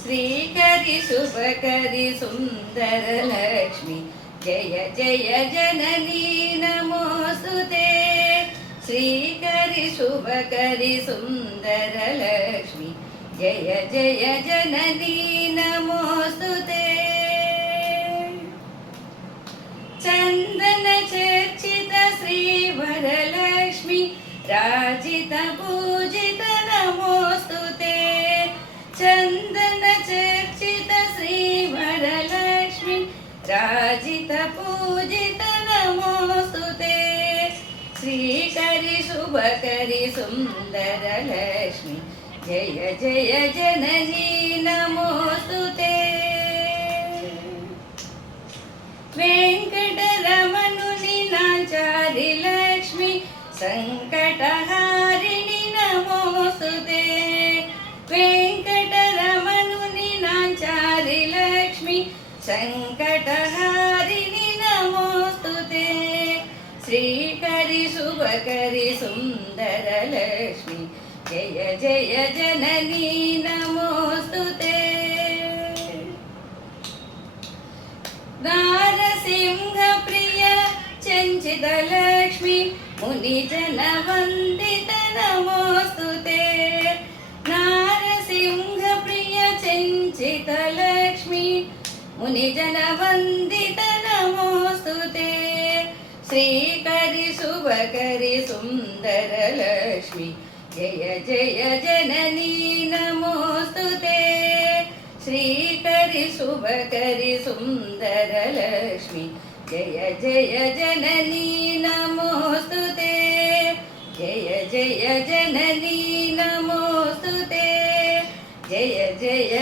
श्रीकरि शुभकरि सुन्दरलक्ष्मी जय जय जननी नमोस्तुते। श्रीकरि शुभकरि सुन्दरलक्ष्मी जय जय जननी नमोस्तुते। चन्दन चर्चित श्रीवरलक्ष्मी राजित पूजित नमोस्तुते। चन्दन चर्चित श्रीवरलक्ष्मी राजित पूजित नमोस्तुते। श्रीकरि शुभकरि सुन्दरलक्ष्मी जय जय जननी नमोस्तुते। वेङ्कटरमणुनि नाचारि लक्ष्मी सङ्कटहारिणि नमोस्तुते। वेङ्कटरमणुनि नाचारि लक्ष्मी सङ्कटहारिणि नमोस्तुते। श्रीकरि शुभकरि सुन्दरलक्ष्मी जय जय जननी नमोस्तुते। नारसिंहप्रिय चञ्चितलक्ष्मी मुनिजनवन्दित नमोस्तुते। नारसिंहप्रिय चञ्चितलक्ष्मी मुनिजनवन्दित नमोस्तुते। श्रीकरि शुभकरि सुन्दरलक्ष्मी जय जय जननी नमोस्तुते। श्रीकरि शुभकरि सुन्दरलक्ष्मी जय जय जननी नमोस्तुते। जय जय जननी नमोस्तुते। जय जय